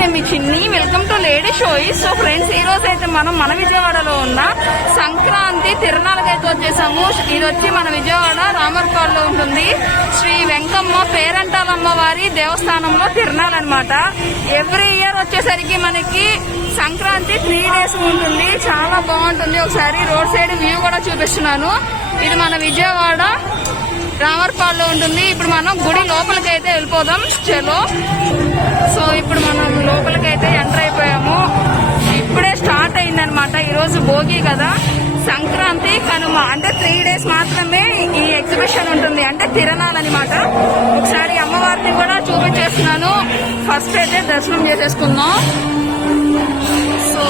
నేను మీ చిన్ని. వెల్కమ్ టు లేడీ షోయిస్. సో ఫ్రెండ్స్, ఈ రోజు అయితే మనం మన విజయవాడలో ఉన్న సంక్రాంతి తిరునాళ్ళకైతే వచ్చేసాము. ఇది వచ్చి మన విజయవాడ రామర్పాడులో ఉంటుంది. శ్రీ వెంకమ్మ పేరంటాలమ్మ వారి దేవస్థానంలో తిరునాళ్ళనమాట. ఎవ్రీ ఇయర్ వచ్చేసరికి మనకి సంక్రాంతి 3 days ఉంటుంది. చాలా బాగుంటుంది. ఒకసారి రోడ్ సైడ్ వ్యూ కూడా చూపిస్తున్నాను. ఇది మన విజయవాడ రామర్పాడులో ఉంటుంది. ఇప్పుడు మనం గుడి లోపలికి అయితే వెళ్ళిపోదాం. చలో. సో ఇప్పుడు మనం లోపలికైతే ఎంటర్ అయిపోయాము. ఇప్పుడే స్టార్ట్ అయిందనమాట. ఈరోజు భోగి కదా, సంక్రాంతి కనుమ అంటే 3 days మాత్రమే ఈ ఎగ్జిబిషన్ ఉంటుంది, అంటే తిరణాలన్నమాట. ఒకసారి అమ్మవారిని కూడా చూపించేస్తున్నాను. ఫస్ట్ అయితే దర్శనం చేసేసుకుందాం. సో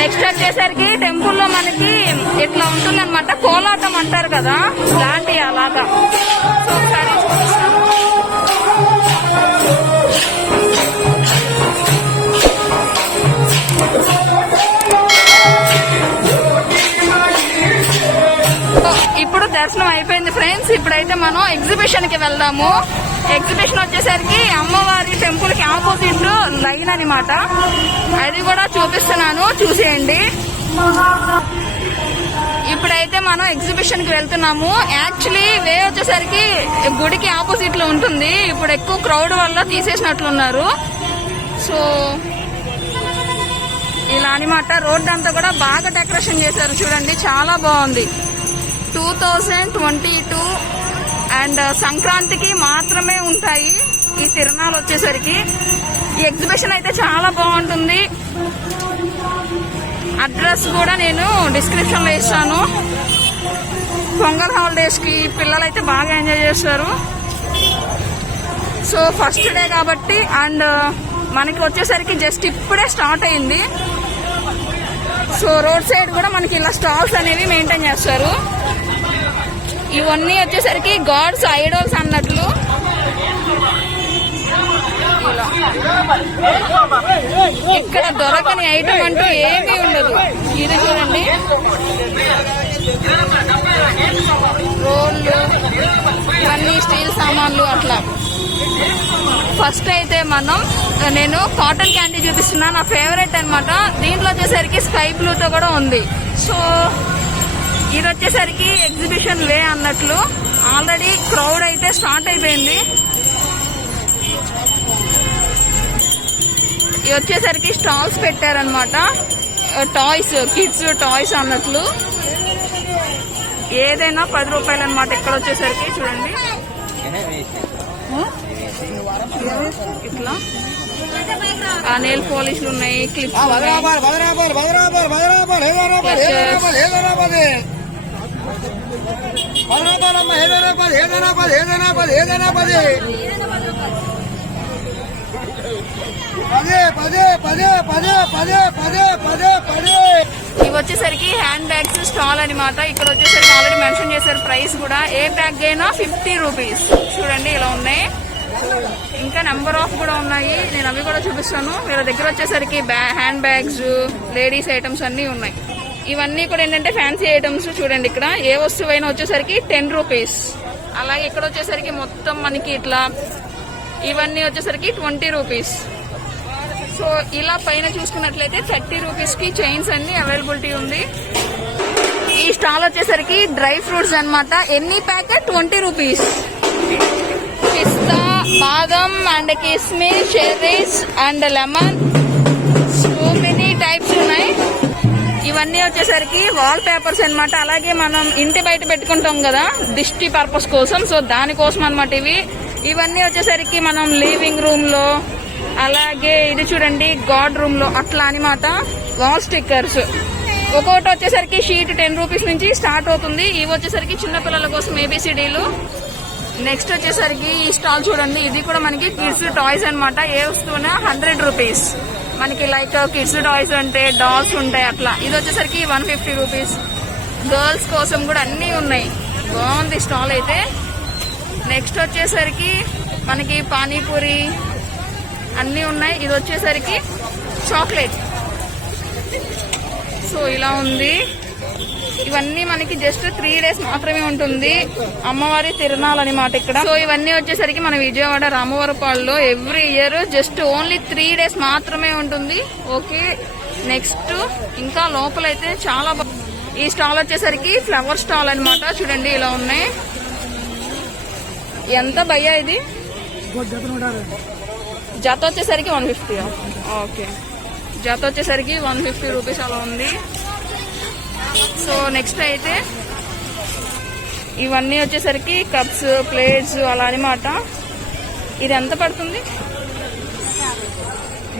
నెక్స్ట్ వచ్చేసరికి టెంపుల్లో మనకి ఇట్లా ఉంటుంది అనమాట, కోలాటం అంటారు కదా, లాంటి అలాగా. సో ఒకసారి ఇప్పుడు దర్శనం అయిపోయింది ఫ్రెండ్స్. ఇప్పుడైతే మనం ఎగ్జిబిషన్ కి వెళ్దాము. ఎగ్జిబిషన్ వచ్చేసరికి అమ్మవారి టెంపుల్ కి ఆపోజిట్ లైన్ అనమాట. అది కూడా చూపిస్తున్నాను, చూసేయండి. ఇప్పుడైతే మనం ఎగ్జిబిషన్ కి వెళ్తున్నాము. యాక్చువల్లీ వే వచ్చేసరికి గుడికి ఆపోజిట్ లో ఉంటుంది. ఇప్పుడు ఎక్కువ క్రౌడ్ వల్ల తీసేసినట్లున్నారు. సో ఇలా అనమాట. రోడ్ అంతా కూడా బాగా డెకరేషన్ చేశారు, చూడండి, చాలా బాగుంది. 2022 అండ్ సంక్రాంతికి మాత్రమే ఉంటాయి ఈ తిరునాళ్ళు వచ్చేసరికి. ఈ ఎగ్జిబిషన్ అయితే చాలా బాగుంటుంది. అడ్రస్ కూడా నేను డిస్క్రిప్షన్ లో ఇస్తాను. పొంగల్ హాలిడేస్ కి పిల్లలైతే బాగా ఎంజాయ్ చేస్తారు. సో ఫస్ట్ డే కాబట్టి, అండ్ మనకి వచ్చేసరికి జస్ట్ ఇప్పుడే స్టార్ట్ అయింది. సో రోడ్ సైడ్ కూడా మనకి ఇలా స్టాల్స్ అనేవి మెయింటైన్ చేస్తారు. ఇవన్నీ వచ్చేసరికి గాడ్స్ ఐడల్స్ అన్నట్లు. ఇక్కడ దొరకని ఐటమ్ అంటూ ఏమీ ఉండదు. ఇది చూడండి, రోళ్ళు, ఇవన్నీ స్టీల్ సామాన్లు అట్లా. ఫస్ట్ అయితే నేను కాటన్ క్యాండీ చూపిస్తున్నా, నా ఫేవరెట్ అనమాట. దీంట్లో వచ్చేసరికి స్కై బ్లూతో కూడా ఉంది. సో ఇది వచ్చేసరికి ఎగ్జిబిషన్ వే అన్నట్లు. ఆల్రెడీ క్రౌడ్ అయితే స్టార్ట్ అయిపోయింది. ఇది వచ్చేసరికి స్టాల్స్ పెట్టారనమాట, టాయ్స్, కిడ్స్ టాయ్స్ అన్నట్లు. ఏదైనా 10 రూపాయలు అనమాట. ఇక్కడ వచ్చేసరికి చూడండి, ఇట్లా నెయిల్ పాలిష్లు ఉన్నాయి, క్లిప్స్ ఇవి వచ్చేసరికి హ్యాండ్ బ్యాగ్స్ స్టాల్ అనమాట. ఇక్కడ వచ్చేసరికి ఆల్రెడీ మెన్షన్ చేశారు ప్రైస్ కూడా. ఏ బ్యాగ్ అయినా 50 రూపీస్. చూడండి ఇలా ఉన్నాయి. ఇంకా నెంబర్ ఆఫ్ కూడా ఉన్నాయి, నేను అవి కూడా చూపిస్తాను. వీళ్ళ దగ్గర వచ్చేసరికి హ్యాండ్ బ్యాగ్స్, లేడీస్ ఐటమ్స్ అన్ని ఉన్నాయి. ఇవన్నీ కూడా ఏంటంటే ఫ్యాన్సీ ఐటమ్స్. చూడండి, ఇక్కడ ఏ వస్తువు అయినా వచ్చేసరికి 10 రూపీస్. అలాగే ఇక్కడ వచ్చేసరికి మొత్తం మనకి ఇట్లా ఇవన్నీ వచ్చేసరికి 20 రూపీస్. సో ఇలా పైన చూసుకున్నట్లయితే 30 రూపీస్ కి చైన్స్ అన్ని అవైలబిలిటీ ఉంది. ఈ స్టాల్ వచ్చేసరికి డ్రై ఫ్రూట్స్ అనమాట. ఎన్ని ప్యాకెట్ 20 రూపీస్. పిస్తా, బాదం అండ్ కిస్మిస్, cherries and lemon, so many types ఉన్నాయి. ఇవన్నీ వచ్చేసరికి వాల్ పేపర్స్ అనమాట. అలాగే మనం ఇంటి బయట పెట్టుకుంటాం కదా దిష్టి పర్పస్ కోసం, సో దానికోసం అనమాట ఇవన్నీ వచ్చేసరికి మనం లివింగ్ రూమ్ లో, అలాగే ఇది చూడండి గాడ్ రూమ్ లో అట్లా అనమాట. వాల్ స్టిక్కర్స్ ఒక్కొక్కటి వచ్చేసరికి షీట్ 10 రూపీస్ నుంచి స్టార్ట్ అవుతుంది. ఇవి వచ్చేసరికి చిన్నపిల్లల కోసం ABCDలు. నెక్స్ట్ వచ్చేసరికి ఈ స్టాల్ చూడండి, ఇది కూడా మనకి కిడ్స్ టాయ్స్ అనమాట. ఏ వస్తువునా 100 రూపీస్. మనకి లైక్ కిడ్స్ టాయ్స్ అంటే డాల్స్ ఉంటాయి అట్లా. ఇది వచ్చేసరికి 150 రూపీస్. గర్ల్స్ కోసం కూడా అన్ని ఉన్నాయి. బాగుంది స్టాల్ అయితే. నెక్స్ట్ వచ్చేసరికి మనకి పానీపూరి అన్ని ఉన్నాయి. ఇది వచ్చేసరికి చాక్లెట్. సో ఇలా ఉంది. ఇవన్నీ మనకి జస్ట్ 3 days మాత్రమే ఉంటుంది. అమ్మవారి తిరునాళ్ళు అనమాట ఇక్కడ. సో ఇవన్నీ వచ్చేసరికి మన విజయవాడ రామవరపాడులో every year just only 3 days మాత్రమే ఉంటుంది. ఓకే, నెక్స్ట్ ఇంకా లోపలైతే చాలా ఈ స్టాల్ వచ్చేసరికి ఫ్లవర్ స్టాల్ అనమాట. చూడండి ఇలా ఉన్నాయి. ఎంత భయ్యా ఇది? జత వచ్చేసరికి 150. ఓకే, జత వచ్చేసరికి 150 రూపీస్ అలా ఉంది. సో నెక్స్ట్ అయితే ఇవన్నీ వచ్చేసరికి కప్స్, ప్లేట్స్ అలా అనమాట. ఇది ఎంత పడుతుంది?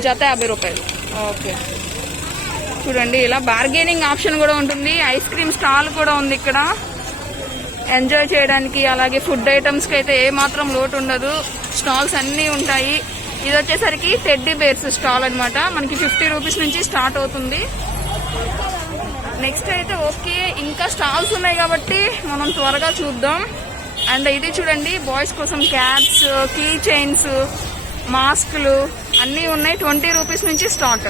జత 50 రూపాయలు. ఓకే, చూడండి ఇలా బార్గెనింగ్ ఆప్షన్ కూడా ఉంటుంది. ఐస్ క్రీమ్ స్టాల్ కూడా ఉంది ఇక్కడ ఎంజాయ్ చేయడానికి. అలాగే ఫుడ్ ఐటమ్స్ కి అయితే ఏ మాత్రం లోటు ఉండదు. స్టాల్స్ అన్ని ఉంటాయి. ఇది వచ్చేసరికి టెడ్డీ బేర్స్ స్టాల్ అనమాట. మనకి 50 రూపీస్ నుంచి స్టార్ట్ అవుతుంది. నెక్స్ట్ అయితే ఓకే, ఇంకా స్టాల్స్ ఉన్నాయి కాబట్టి మనం త్వరగా చూద్దాం. అండ్ ఇది చూడండి బాయ్స్ కోసం క్యాప్స్, కీ చైన్స్, మాస్కులు అన్నీ ఉన్నాయి. 20 రూపీస్ నుంచి స్టార్ట్.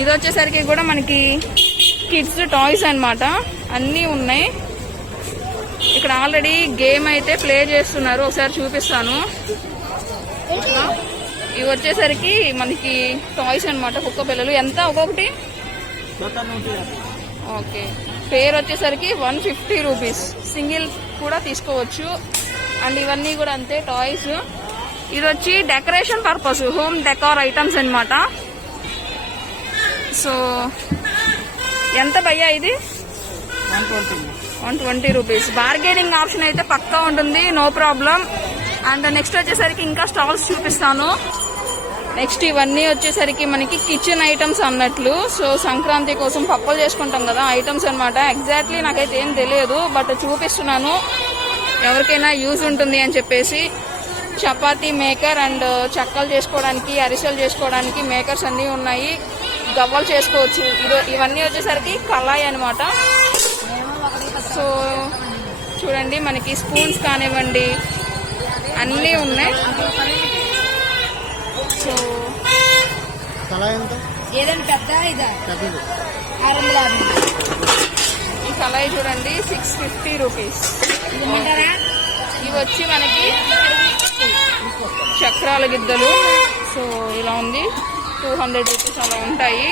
ఇది వచ్చేసరికి కూడా మనకి కిడ్స్ టాయ్స్ అన్నమాట. అన్నీ ఉన్నాయి ఇక్కడ. ఆల్రెడీ గేమ్ అయితే ప్లే చేస్తున్నారు, ఒకసారి చూపిస్తాను. ఇవి వచ్చేసరికి మనకి టాయ్స్ అన్నమాట. కుక్క పిల్లలు ఎంత ఒక్కొక్కటి? ఓకే, పేరు వచ్చేసరికి 150 రూపీస్. సింగిల్ కూడా తీసుకోవచ్చు. అండ్ ఇవన్నీ కూడా అంతే టాయ్స్. ఇది వచ్చి decoration purpose, home decor items అన్నమాట. సో ఎంత భయ్యా ఇది? 120 రూపీస్. బార్గెనింగ్ ఆప్షన్ అయితే పక్కా ఉంటుంది, నో ప్రాబ్లం. అండ్ నెక్స్ట్ వచ్చేసరికి ఇంకా స్టాల్స్ చూపిస్తాను. నెక్స్ట్ ఇవన్నీ వచ్చేసరికి మనకి కిచెన్ ఐటమ్స్ అన్నట్లు. సో సంక్రాంతి కోసం పప్పలు చేసుకుంటాం కదా, ఐటమ్స్ అన్నమాట. ఎగ్జాక్ట్లీ నాకైతే ఏం తెలియదు, బట్ చూపిస్తున్నాను ఎవరికైనా యూజ్ ఉంటుంది అని చెప్పేసి. చపాతీ మేకర్ అండ్ చక్కలు చేసుకోవడానికి, అరిసెలు చేసుకోవడానికి మేకర్స్ అన్నీ ఉన్నాయి. గవ్వలు చేసుకోవచ్చు. ఇవన్నీ వచ్చేసరికి కళాయి అనమాట. సో చూడండి మనకి స్పూన్స్ కానివ్వండి అన్నీ ఉన్నాయి. సో ఏదండి పెద్ద ఇదా? ఈ కళాయి చూడండి 650 రూపీస్. ఇవి వచ్చి మనకి చక్రాల గిద్దలు. సో ఇలా ఉంది, 200 రూపీస్ అలా ఉంటాయి.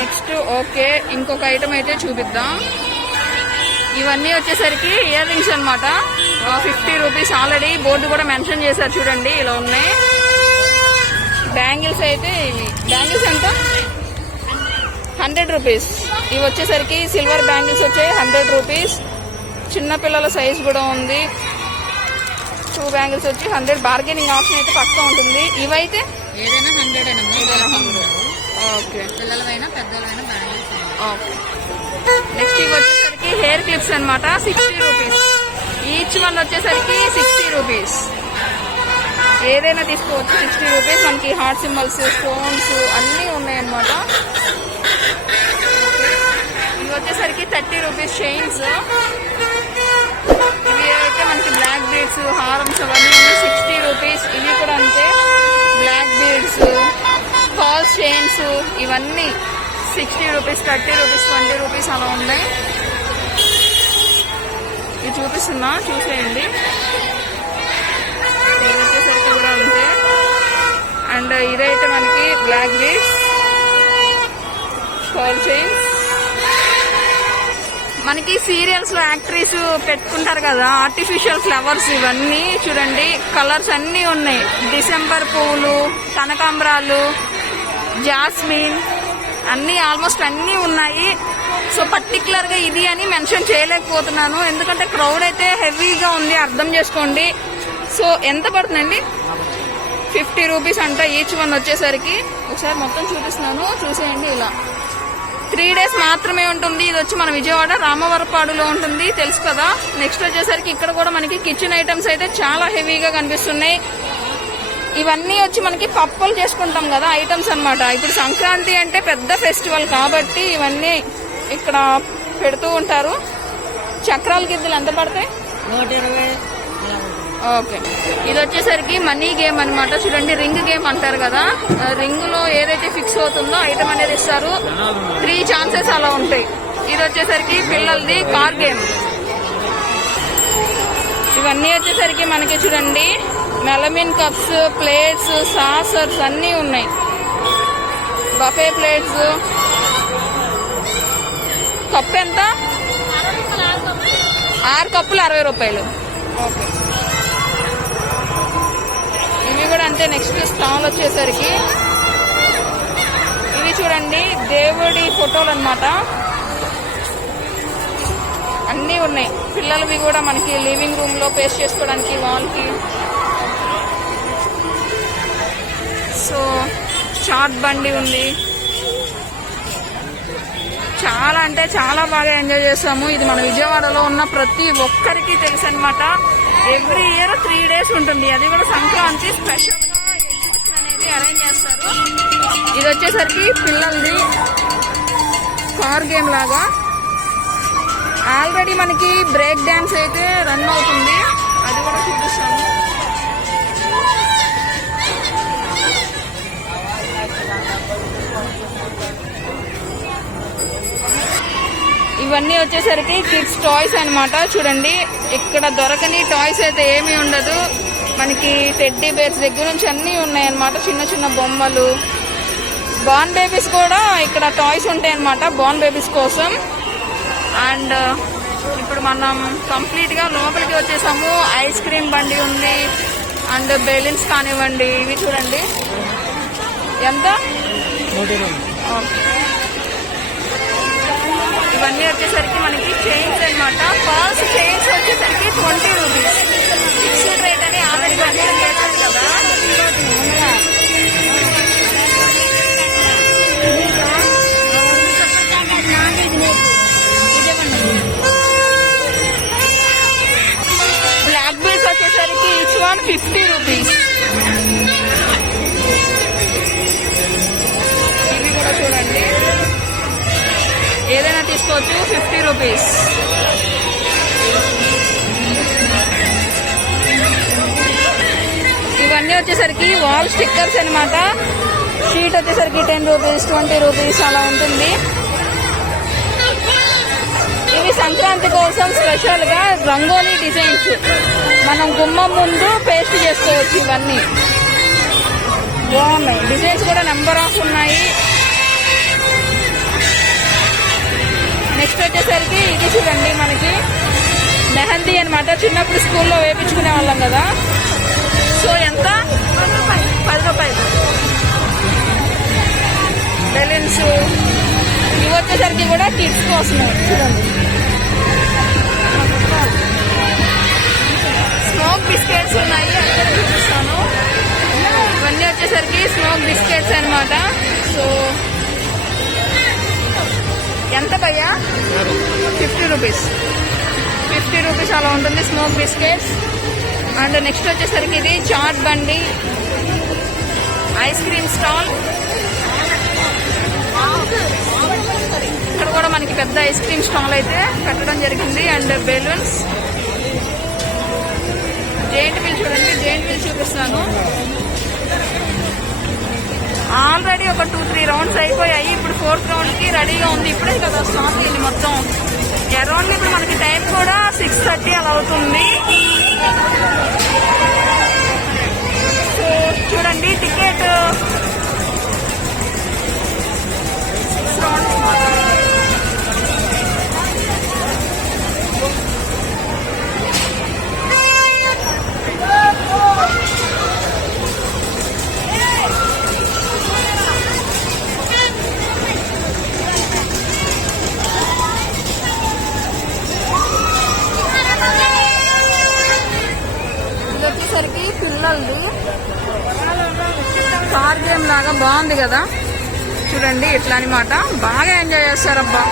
నెక్స్ట్ ఓకే, ఇంకొక ఐటమ్ అయితే చూపిద్దాం. ఇవన్నీ వచ్చేసరికి ఇయర్ రింగ్స్ అనమాట. 50 రూపీస్. ఆల్రెడీ బోర్డు కూడా మెన్షన్ చేశారు చూడండి, ఇలా ఉన్నాయి. బ్యాంగిల్స్ అయితే ఇవి బ్యాంగిల్స్ ఎంత? 100 రూపీస్. ఇవి వచ్చేసరికి సిల్వర్ బ్యాంగిల్స్ వచ్చాయి 100 రూపీస్. చిన్నపిల్లల సైజ్ కూడా ఉంది. 2 బ్యాంగిల్స్ వచ్చి 100. బార్గెనింగ్ ఆప్షన్ అయితే పక్కా ఉంటుంది. ఇవైతే ఏదైనా 100. ఓకే, పిల్లలైనా పెద్దలైనా బ్యాంగిల్స్. ఓకే. నెక్స్ట్ ఇవి వచ్చేసరికి హెయిర్ క్లిప్స్ అనమాట. 60 రూపీస్. ఈచ్ వన్ వచ్చేసరికి 60 రూపీస్. ఏదైనా తీసుకోవచ్చు 60 రూపీస్. మనకి హార్ట్ సింబల్స్, స్టోన్స్ అన్నీ ఉన్నాయన్నమాట. ఇవి వచ్చేసరికి 30 రూపీస్ చైన్స్. ఇవి అయితే మనకి బ్లాక్ బీడ్స్, హారమ్స్ అవన్నీ 60 రూపీస్. ఇవి కూడా అంతే, బ్లాక్ బీడ్స్, ఫాల్స్ చైన్స్ ఇవన్నీ 60 రూపీస్, 30 రూపీస్, 20 రూపీస్ అలా ఉన్నాయి. ఇది చూపిస్తున్నా, చూసేయండి. ఇది వచ్చేసరికి కూడా అంతే. అండ్ ఇదైతే మనకి బ్లాక్ బీడ్స్, ఫాల్ చైన్స్. మనకి సీరియల్స్ లో యాక్ట్రీస్ పెట్టుకుంటారు కదా ఆర్టిఫిషియల్ ఫ్లవర్స్, ఇవన్నీ చూడండి. కలర్స్ అన్నీ ఉన్నాయి. డిసెంబర్ పువ్వులు, కనకాంబరాలు, జాస్మిన్ అన్నీ ఆల్మోస్ట్ అన్నీ ఉన్నాయి. సో పర్టికులర్ గా ఇది అని మెన్షన్ చేయలేకపోతున్నాను, ఎందుకంటే క్రౌడ్ అయితే హెవీగా ఉంది, అర్థం చేసుకోండి. సో ఎంత పడుతుందండి? 50 రూపీస్ అంట ఈచ్ వన్ వచ్చేసరికి. ఒకసారి మొత్తం చూపిస్తున్నాను, చూసేయండి. ఇలా 3 days మాత్రమే ఉంటుంది. ఇది వచ్చి మన విజయవాడ రామవరపాడులో ఉంటుంది, తెలుసు కదా. నెక్స్ట్ వచ్చేసరికి ఇక్కడ కూడా మనకి కిచెన్ ఐటమ్స్ అయితే చాలా హెవీగా కనిపిస్తున్నాయి. ఇవన్నీ వచ్చి మనకి పప్పులు చేసుకుంటాం కదా ఐటమ్స్ అన్నమాట. ఇప్పుడు సంక్రాంతి అంటే పెద్ద ఫెస్టివల్ కాబట్టి ఇవన్నీ ఇక్కడ పెడుతూ ఉంటారు. చక్రాల గిద్దలు ఎంత పడతాయి? 120. ఓకే, ఇది వచ్చేసరికి మనీ గేమ్ అన్నమాట. చూడండి, రింగ్ గేమ్ అంటారు కదా, రింగ్ లో ఏదైతే ఫిక్స్ అవుతుందో ఐటమ్ అనేది ఇస్తారు. 3 ఛాన్సెస్ అలా ఉంటాయి. ఇది వచ్చేసరికి పిల్లలది కార్ గేమ్. ఇవన్నీ వచ్చేసరికి మనకి చూడండి మెలమిన్ కప్స్, ప్లేట్స్, సాసర్స్ అన్నీ ఉన్నాయి. Buffet plates. కప్ ఎంత? 6 కప్పులు 60 రూపాయలు. ఓకే, ఇవి కూడా అంతే. నెక్స్ట్ స్టాల్ వచ్చేసరికి ఇవి చూడండి దేవుడి ఫోటోలు అన్నమాట. అన్నీ ఉన్నాయి. పిల్లలవి కూడా మనకి లివింగ్ రూమ్ లో పేస్ట్ చేసుకోవడానికి వాల్ కి. సో చాట్ బండి ఉంది. చాలా అంటే చాలా బాగా ఎంజాయ్ చేస్తాము. ఇది మన విజయవాడలో ఉన్న ప్రతి ఒక్కరికి తెలుసు అనమాట. ఎవ్రీ ఇయర్ 3 days ఉంటుంది. అది కూడా సంక్రాంతి స్పెషల్ గా ఎగ్జిబిషన్ అనేది అరేంజ్ చేస్తారు. ఇది వచ్చేసరికి పిల్లలది కార్ గేమ్ లాగా. ఆల్రెడీ మనకి బ్రేక్ డాన్స్ అయితే రన్ అవుతుంది, అది కూడా చూపిస్తాను. ఇవన్నీ వచ్చేసరికి కిడ్స్ టాయ్స్ అన్నమాట. చూడండి, ఇక్కడ దొరకని టాయ్స్ అయితే ఏమీ ఉండదు. మనకి టెడ్డీ బేర్స్ దగ్గర నుంచి అన్నీ ఉన్నాయన్నమాట. చిన్న చిన్న బొమ్మలు, బార్న్ బేబీస్ కూడా ఇక్కడ టాయ్స్ ఉంటాయి అన్నమాట, బార్న్ బేబీస్ కోసం. అండ్ ఇప్పుడు మనం కంప్లీట్ గా లోపలికి వచ్చేసాము. ఐస్ క్రీమ్ బండి ఉంది, అండ్ బెలూన్స్ కానివ్వండి. ఇవి చూడండి ఎంత. ఇవన్నీ వచ్చేసరికి మనకి చైన్స్ అన్నమాట. ఫస్ట్ చైన్స్ వచ్చేసరికి 20 రూపీస్. ఫిక్స్డ్ రేట్ అని ఆల్రెడీ మెన్షన్ చేశారు కదా. బ్లాక్ బీల్స్ వచ్చేసరికి ఈచ్ వన్ 50 రూపీస్. ఇవి కూడా చూడండి, ఏదైనా తీసుకోవచ్చు, 50 రూపీస్. ఇవన్నీ వచ్చేసరికి వాల్ స్టిక్కర్స్ అన్నమాట. షీట్ వచ్చేసరికి 10 రూపీస్, 20 రూపీస్ అలా ఉంటుంది. ఇవి సంక్రాంతి కోసం స్పెషల్ గా రంగోలీ డిజైన్స్ మనం గుమ్మం ముందు పేస్ట్ చేసుకోవచ్చు. ఇవన్నీ బాగున్నాయి. డిజైన్స్ కూడా నెంబర్ ఆఫ్ ఉన్నాయి. నెక్స్ట్ వచ్చేసరికి ఇది చూడండి, మనకి మెహందీ అనమాట. చిన్నప్పుడు స్కూల్లో వేపించుకునే వాళ్ళం కదా. సో ఎంత? 10 రూపాయలు. బెలూన్స్ ఇవి వచ్చేసరికి కూడా కిడ్స్ కోసమే. చూడండి, స్మోక్ బిస్కెట్స్ ఉన్నాయి, అక్కడ చూపిస్తాను. ఇవన్నీ వచ్చేసరికి స్మోక్ బిస్కెట్స్ అనమాట. సో ఎంత భయ్యా? 50 రూపీస్. 50 రూపీస్ అలా ఉంటుంది స్మోక్ బిస్కెట్స్. అండ్ నెక్స్ట్ వచ్చేసరికి ఇది చాట్ బండి, ఐస్ క్రీమ్ స్టాల్. ఇక్కడ కూడా మనకి పెద్ద ఐస్ క్రీమ్ స్టాల్ అయితే పెట్టడం జరిగింది. అండ్ బెలూన్స్, జెయింట్ వీల్ చూడండి, జెయింట్ వీల్ చూపిస్తాను. ఆల్రెడీ ఒక 2-3 రౌండ్స్ అయిపోయాయి. ఇప్పుడు 4th రౌండ్ కి రెడీగా ఉంది. ఇప్పుడే కదా స్టార్ట్ అయింది మొత్తం. అరౌండ్ ఇప్పుడు మనకి టైం కూడా 6:30 అలా అవుతుంది. సో చూడండి, టికెట్ 6 రౌండ్స్. వచ్చేసరికి పిల్లలది కార్ గేమ్ లాగా బాగుంది కదా. చూడండి, ఇట్లా అనమాట. బాగా ఎంజాయ్ చేస్తారబ్బా.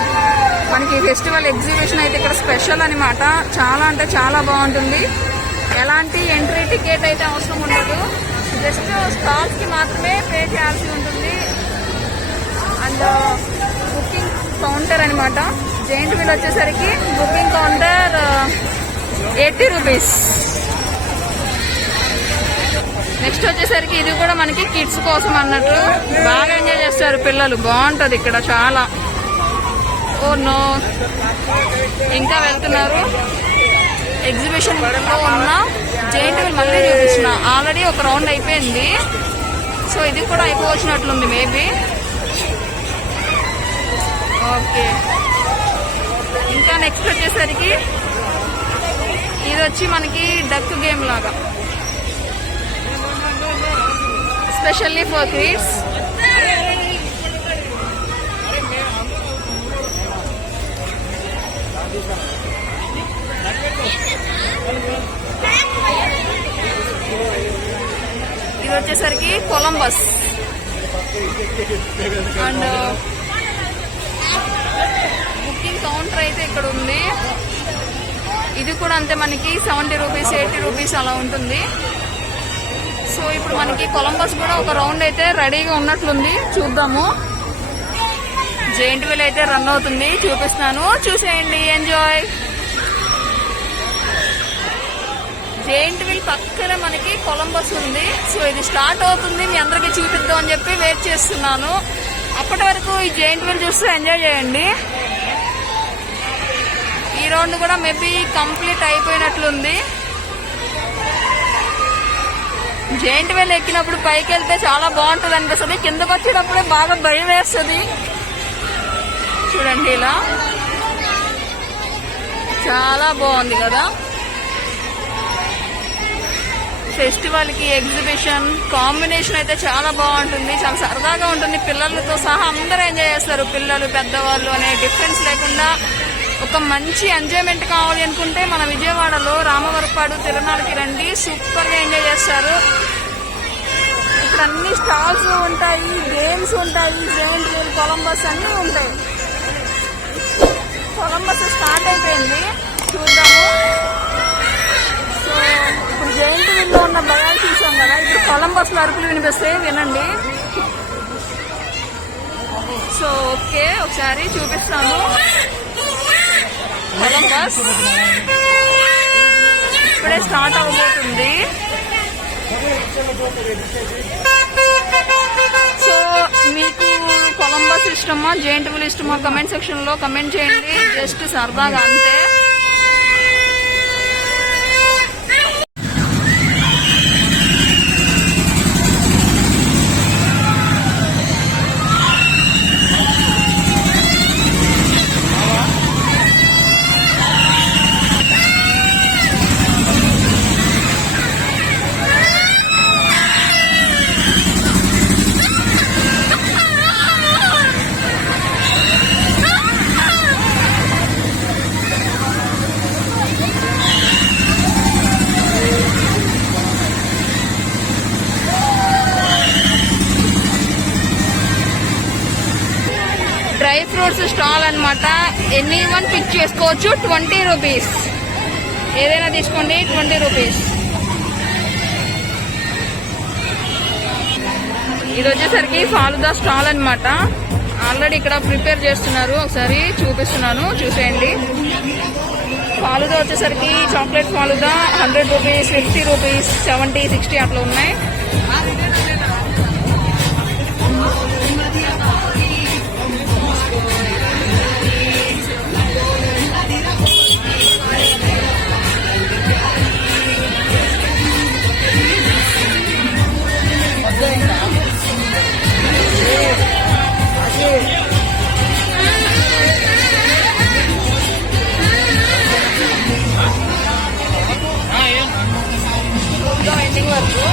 మనకి ఫెస్టివల్ ఎగ్జిబిషన్ అయితే ఇక్కడ స్పెషల్ అనమాట. చాలా అంటే చాలా బాగుంటుంది. ఎలాంటి ఎంట్రీ టికెట్ అయితే అవసరం ఉండదు. జస్ట్ స్టాల్స్ కి మాత్రమే పే చేయాల్సి ఉంటుంది. అండ్ బుకింగ్ కౌంటర్ అనమాట. జెయింట్ వీల్ వచ్చేసరికి బుకింగ్ కౌంటర్ 80 రూపీస్. నెక్స్ట్ వచ్చేసరికి ఇది కూడా మనకి కిడ్స్ కోసం అన్నట్టు బాగా ఎంజాయ్ చేస్తారు పిల్లలు. బాగుంటది ఇక్కడ చాలా. ఓ నో, ఇంకా వెళ్తున్నారు. ఎగ్జిబిషన్ లో ఉన్న జైంట్ వీల్ మళ్ళీ చూపించిన. ఆల్రెడీ ఒక రౌండ్ అయిపోయింది, సో ఇది కూడా అయిపోవచ్చినట్లుంది మేబీ. ఓకే, ఇంకా నెక్స్ట్ వచ్చేసరికి ఇది వచ్చి మనకి డక్ గేమ్ లాగా, స్పెషల్లీ ఫర్ కిడ్స్. ఇది వచ్చేసరికి కొలంబస్ అండ్ బుకింగ్ కౌంటర్ అయితే ఇక్కడ ఉంది. ఇది కూడా అంతే, మనకి 70 రూపీస్ 80 రూపీస్ అలా ఉంటుంది. సో ఇప్పుడు మనకి కొలంబస్ కూడా ఒక రౌండ్ అయితే రెడీగా ఉన్నట్లుంది, చూద్దాము. జైంట్ వీల్ అయితే రన్ అవుతుంది, చూపిస్తున్నాను, చూసేయండి, ఎంజాయ్. జైంట్ వీల్ పక్కన మనకి కొలంబస్ ఉంది. సో ఇది స్టార్ట్ అవుతుంది, మీ అందరికీ చూపిద్దాం అని చెప్పి వెయిట్ చేస్తున్నాను. అప్పటి వరకు ఈ జైంట్ వీల్ చూస్తూ ఎంజాయ్ చేయండి. ఈ రౌండ్ కూడా మేబీ కంప్లీట్ అయిపోయినట్లుంది. జైంట్ వీల్ ఎక్కినప్పుడు పైకి వెళ్తే చాలా బాగుంటుంది అనిపిస్తుంది, కిందకు వచ్చేటప్పుడే బాగా భయం వేస్తుంది. చూడండి, ఇలా చాలా బాగుంది కదా. ఫెస్టివల్ కి ఎగ్జిబిషన్ కాంబినేషన్ అయితే చాలా బాగుంటుంది, చాలా సరదాగా ఉంటుంది. పిల్లలతో సహా అందరూ ఎంజాయ్ చేస్తారు, పిల్లలు పెద్దవాళ్ళు అనే డిఫరెన్స్ లేకుండా. ఒక మంచి ఎంజాయ్మెంట్ కావాలి అనుకుంటే మన విజయవాడలో రామవరపాడు తిరునాళ్ళకి రండి, సూపర్ గా ఎంజాయ్ చేస్తారు. ఇక్కడ అన్ని స్టాల్స్ ఉంటాయి, గేమ్స్ ఉంటాయి, జైంట్ వీల్, కొలంబస్ అన్ని ఉంటాయి. కొలంబస్ స్టార్ట్ అయిపోయింది, చూద్దాము. సో ఇప్పుడు జైంట్ వీల్ లో ఉన్న భయాలు చూసాం కదా, ఇప్పుడు కొలంబస్ లో అరుపులు వినిపిస్తాయి, వినండి. సో ఓకే, ఒకసారి చూపిస్తాను. కొలంబస్ ఇప్పుడే స్టార్ట్ అవబోతుంది. సో మీకు కొలంబస్ ఇష్టమా, జైంట్ వీల్ ఇష్టమా, కమెంట్ సెక్షన్ లో కమెంట్ చేయండి. జస్ట్ సరదాగా అంతే. డ్రై ఫ్రూట్స్ స్టాల్ అన్నమాట. ఎనీ వన్ పిక్ చేసుకోవచ్చు, 20 రూపీస్. ఏదైనా తీసుకోండి, 20 రూపీస్. ఇది వచ్చేసరికి ఫాలుదా స్టాల్ అన్నమాట. ఆల్రెడీ ఇక్కడ ప్రిపేర్ చేస్తున్నారు, ఒకసారి చూపిస్తున్నాను, చూసేయండి. ఫాలుదా వచ్చేసరికి చాక్లెట్ ఫాలుదా 100 రూపీస్, 50 రూపీస్, 70, 60 అట్లా ఉన్నాయి. ఎండింగ్ వరకు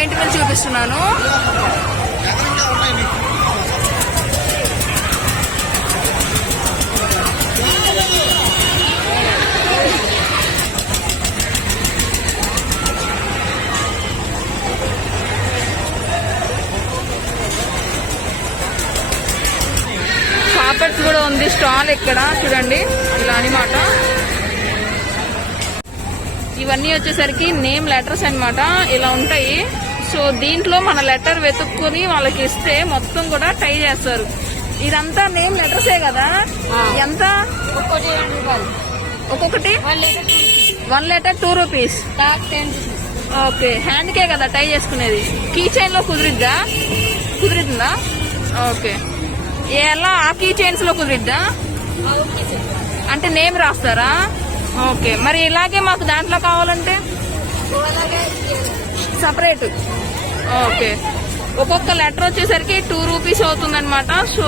జైంట్ వీల్ చూపిస్తున్నాను. కార్పెట్స్ కూడా ఉంది స్టాల్ ఇక్కడ చూడండి ఇలా అన్నమాట. ఇవన్నీ వచ్చేసరికి నేమ్ లెటర్స్ అన్నమాట, ఇలా ఉంటాయి. సో దీంట్లో మన లెటర్ వెతుక్కుని వాళ్ళకి ఇస్తే మొత్తం కూడా టై చేస్తారు. ఇదంతా నేమ్ లెటర్సే కదా. ఎంత ఒక్కొక్కటి? 1 లెటర్ 2 రూపీస్. ఓకే, హ్యాండ్కే కదా టై చేసుకునేది. కీ చైన్ లో కుదిరిద్దా? ఓకే, ఎలా ఆ కీ చైన్స్ లో కుదిరిద్దా? అంటే నేమ్ రాస్తారా? ఓకే, మరి ఇలాగే మాకు దాంట్లో కావాలంటే సపరేట్. ఓకే, ఒక్కొక్క లెటర్ వచ్చేసరికి 2 రూపీస్ అవుతుందన్నమాట. సో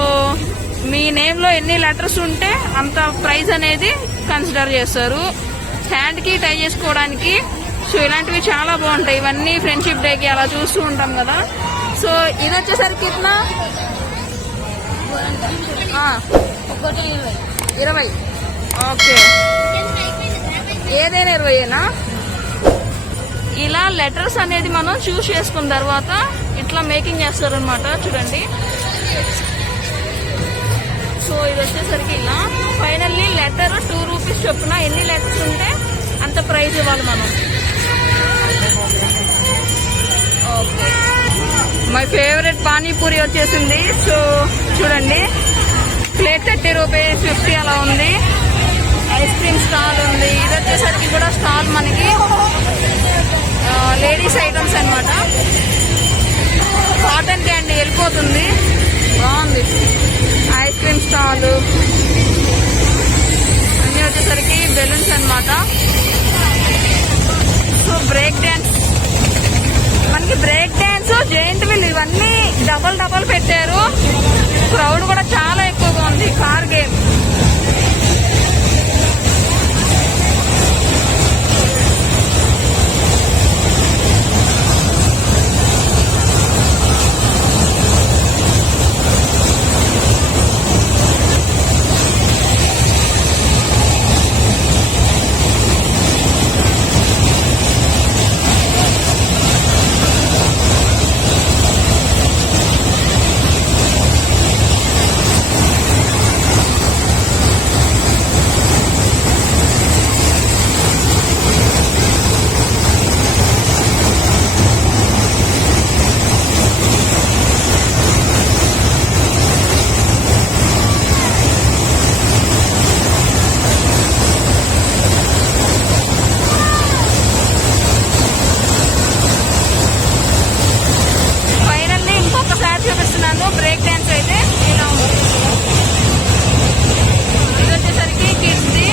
మీ నేమ్ లో ఎన్ని లెటర్స్ ఉంటే అంత ప్రైస్ అనేది కన్సిడర్ చేస్తారు హ్యాండ్ కి టై చేసుకోవడానికి. సో ఇలాంటివి చాలా బాగుంటాయి. ఇవన్నీ ఫ్రెండ్షిప్ డేకి అలా చూస్తూ ఉంటాం కదా. సో ఇది వచ్చేసరికి ఇట్లా 20. ఓకే, ఏదైనా 20ఏనా? ఇలా లెటర్స్ అనేది మనం చూస్ చేసుకున్న తర్వాత ఇట్లా మేకింగ్ చేస్తారనమాట. చూడండి, సో ఇది వచ్చేసరికి ఇలా ఫైనల్లీ లెటర్ 2 రూపీస్ చొప్పున ఎన్ని లెటర్స్ ఉంటే అంత ప్రైజ్ ఇవ్వాలి మనం. ఓకే, మై ఫేవరెట్ పానీపూరి వచ్చేసింది. సో చూడండి, ప్లేట్ 30 రూపీస్, 50 అలా ఉంది. ఐస్ క్రీమ్ స్టాల్ ఉంది. ఇది వచ్చేసరికి కూడా స్టాల్ మనకి లేడీస్ ఐటమ్స్ అన్నమాట. కాటన్ క్యాండీ వెళ్ళిపోతుంది, బాగుంది. ఐస్ క్రీమ్ స్టాల్ అన్నీ వచ్చేసరికి బెలూన్స్ అన్నమాట. సో బ్రేక్ డ్యాన్స్, మనకి బ్రేక్ డ్యాన్స్, జైంట్ వీల్ ఇవన్నీ డబల్ పెట్టారు. క్రౌడ్ కూడా చాలా ఎక్కువగా ఉంది. కార్ గేమ్, బ్రేక్ డాన్స్ అయితే ఇలా ఉంది. ఇది వచ్చేసరికి కిడ్స్ ది.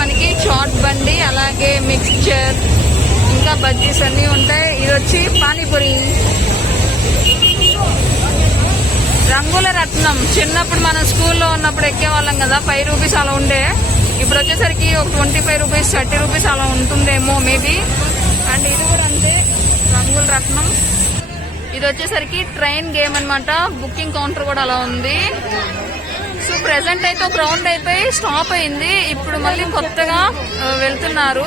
మనకి చాట్ బండి, అలాగే మిక్స్చర్, ఇంకా బజ్జీస్ అన్ని ఉంటాయి. ఇది వచ్చి పానీపూరి. రంగుల రత్నం, చిన్నప్పుడు మనం స్కూల్లో ఉన్నప్పుడు ఎక్కేవాళ్ళం కదా, 5 రూపీస్ అలా ఉండే. ఇప్పుడు వచ్చేసరికి ఒక 25 రూపీస్, 30 రూపీస్ అలా ఉంటుందేమో మేబీ. అండ్ ఇది కూడా అంతే, రంగుల రత్నం. ఇది వచ్చేసరికి ట్రైన్ గేమ్ అన్నమాట. బుకింగ్ కౌంటర్ కూడా అలా ఉంది. సో ప్రెసెంట్ అయితే ఒక రౌండ్ అయిపోయి స్టాప్ అయింది. ఇప్పుడు మళ్ళీ కొత్తగా వెళ్తున్నారు.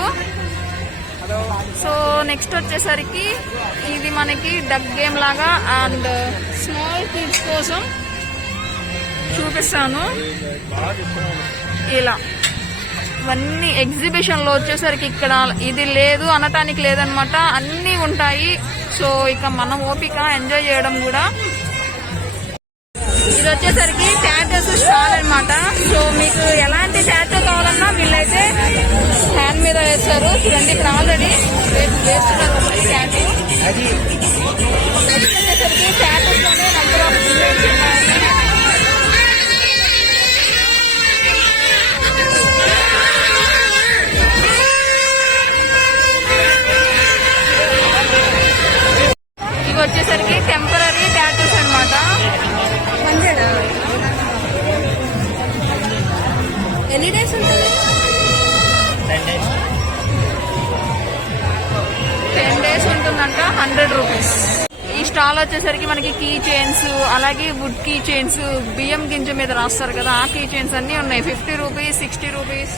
సో నెక్స్ట్ వచ్చేసరికి ఇది మనకి డక్ గేమ్ లాగా అండ్ స్మాల్ కిడ్స్ కోసం చూపిస్తాను. ఇలా ఇవన్నీ ఎగ్జిబిషన్ లో వచ్చేసరికి ఇక్కడ ఇది లేదు అనటానికి లేదనమాట, అన్నీ ఉంటాయి. సో ఇక మనం ఓపిక ఎంజాయ్ చేయడం కూడా. ఇది వచ్చేసరికి టాటూస్ స్టాల్ అనమాట. సో మీకు ఎలాంటి టాటూ కావాలన్నా వీళ్ళైతే హ్యాండ్ మీద వేస్తారు. చూడండి, ఇక్కడ ఆల్రెడీ వేస్తున్నారు టాటూ. వచ్చేసరికి శారీస్ లోనే నెంబర్ ఆఫ్ డిజైన్స్ ఉన్నాయి. ఇవి వచ్చేసరికి టెంపరీ టాటూస్ అన్నమాట. ఎన్ని డేస్ ఉంటుంది? 10 days ఉంటుందంట. 100 రూపీస్. ఈ స్టాల్ వచ్చేసరికి మనకి కీ చైన్స్, అలాగే వుడ్ కీ చైన్స్, బియ్యం గింజ మీద రాస్తారు కదా ఆ కీ చైన్స్ అన్ని ఉన్నాయి. 50 రూపీస్, 60 రూపీస్.